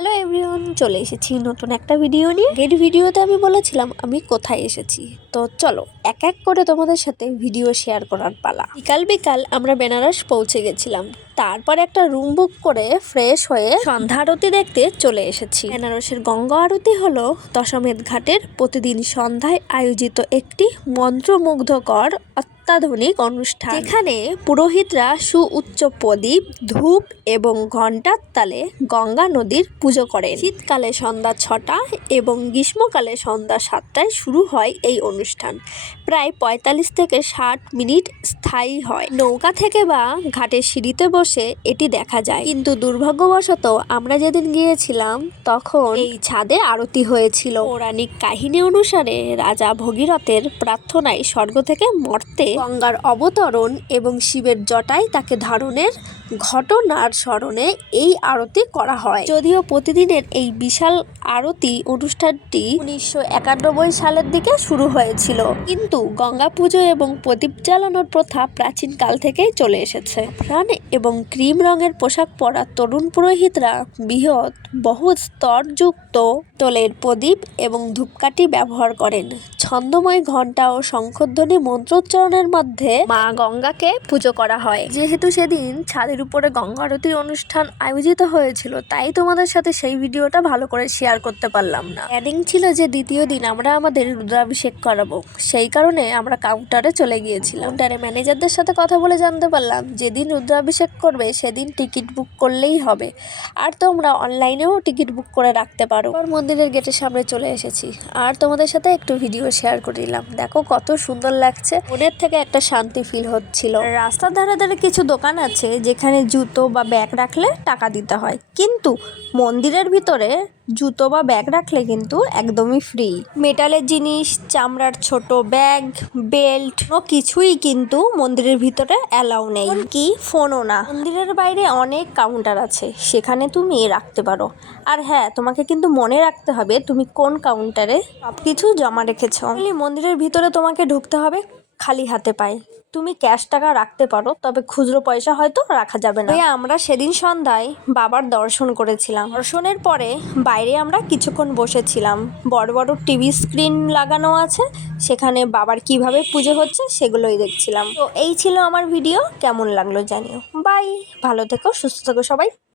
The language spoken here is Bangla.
হ্যালো এভরিওয়ান, চলে এসেছি নতুন একটা ভিডিও নিয়ে। আগের ভিডিওতে আমি বলেছিলাম আমি কোথায় এসেছি, তো চলো এক এক করে তোমাদের সাথে ভিডিও শেয়ার করার পালা। বিকাল বিকাল আমরা বেনারস পৌঁছে গেছিলাম, তারপর একটা রুম বুক করে ফ্রেশ হয়ে সন্ধ্যা আরতি দেখতে চলে এসেছি। বেনারসের গঙ্গা আরতি হলো দশমেধ ঘাটের প্রতিদিন সন্ধ্যায় আয়োজিত একটি মন্ত্রমুগ্ধকর অত্যাধুনিক অনুষ্ঠান, যেখানে পুরোহিতরা সুউচ্চ প্রদীপ, ধূপ এবং ঘণ্টার তালে গঙ্গা নদীর পুজো করেন। শীতকালে সন্ধ্যা 6টা এবং গ্রীষ্মকালে সন্ধ্যা 7টায় শুরু হয় এই অনুষ্ঠান। প্রায় 45 থেকে 60 মিনিট স্থায়ী হয়। নৌকা থেকে বা ঘাটের সিঁড়িতে বসে এটি দেখা যায়, কিন্তু দুর্ভাগ্যবশত আমরা যেদিন গিয়েছিলাম তখন এই ছাদে আরতি হয়েছিল। পৌরাণিক কাহিনী অনুসারে রাজা ভগীরথের প্রার্থনায় স্বর্গ থেকে মর্তে গঙ্গার অবতরণ এবং শিবের জটায় তাকে ধারণের ঘটনার স্মরণে এই আরতি করা হয়। যদিও প্রতিদিনের এই বিশাল আরতি অনুষ্ঠানটি 1991 সালের দিকে শুরু হয়েছিল, কিন্তু গঙ্গা পুজো এবং প্রদীপ জ্বালানোর প্রথা প্রাচীনকাল থেকেই চলে এসেছে। প্রাণ এবং ক্রিম রঙের পোশাক পরা তরুণ পুরোহিতরা বৃহৎ বহু স্তরযুক্ত তলের প্রদীপ এবং ধূপকাঠি ব্যবহার করেন। ছন্দময় ঘণ্টা ও শঙ্খধ্বনি মন্ত্রোচ্চারণের মধ্যে মা গঙ্গাকে পুজো করা হয়। যেহেতু সেদিন ছাদের উপরে গঙ্গা আরতির অনুষ্ঠান আয়োজিত হয়েছিল, তাই তোমাদের সাথে সেই ভিডিওটা ভালো করে শেয়ার করতে পারলাম না। প্ল্যানিং ছিল যে দ্বিতীয় দিন আমরা আমাদের রুদ্রাভিষেক করাবো, সেই কারণে আমরা কাউন্টারে চলে গিয়েছিলাম। কাউন্টারে ম্যানেজারদের সাথে কথা বলে জানতে পারলাম যেদিন রুদ্রাভিষেক করবে সেদিন টিকিট বুক করলেই হবে, আর তোমরা অনলাইনেও টিকিট বুক করে রাখতে পারো। মন্দিরের গেটের সামনে চলে এসেছি আর তোমাদের সাথে একটু ভিডিও শেয়ার করে দিলাম। দেখো কত সুন্দর লাগছে, মনের থেকে একটা শান্তি ফিল হচ্ছিল। রাস্তার ধারে ধারে কিছু দোকান আছে যেখানে জুতো বা ব্যাগ রাখলে টাকা দিতে হয়, কিন্তু মন্দিরের ভিতরে জুতো বা ব্যাগ রাখলে কিন্তু একদমই ফ্রি। মেটালের জিনিস, চামড়ার ছোট ব্যাগ, বেল্ট কিছুই কিন্তু মন্দিরের ভিতরে অ্যালাউ নেই, কি ফোনও না। মন্দিরের বাইরে অনেক কাউন্টার আছে, সেখানে তুমি রাখতে পারো। আর হ্যাঁ, তোমাকে কিন্তু মনে রাখতে হবে তুমি কোন কাউন্টারে সবকিছু জমা রেখেছো। মন্দিরের ভিতরে তোমাকে ঢুকতে হবে খালি হাতে পায়ে। তুমি ক্যাশ টাকা রাখতে পারো, তবে খুচরো পয়সা হয়তো রাখা যাবে না। আমরা সেদিন সন্ধ্যায় বাবার দর্শন করেছিলাম। দর্শনের পরে বাইরে আমরা কিছুক্ষণ বসেছিলাম। বড় বড় টিভি স্ক্রিন লাগানো আছে, সেখানে বাবার কিভাবে পুজো হচ্ছে সেগুলোই দেখছিলাম। তো এই ছিল আমার ভিডিও, কেমন লাগলো জানিও। বাই, ভালো থেকো, সুস্থ থেকো সবাই।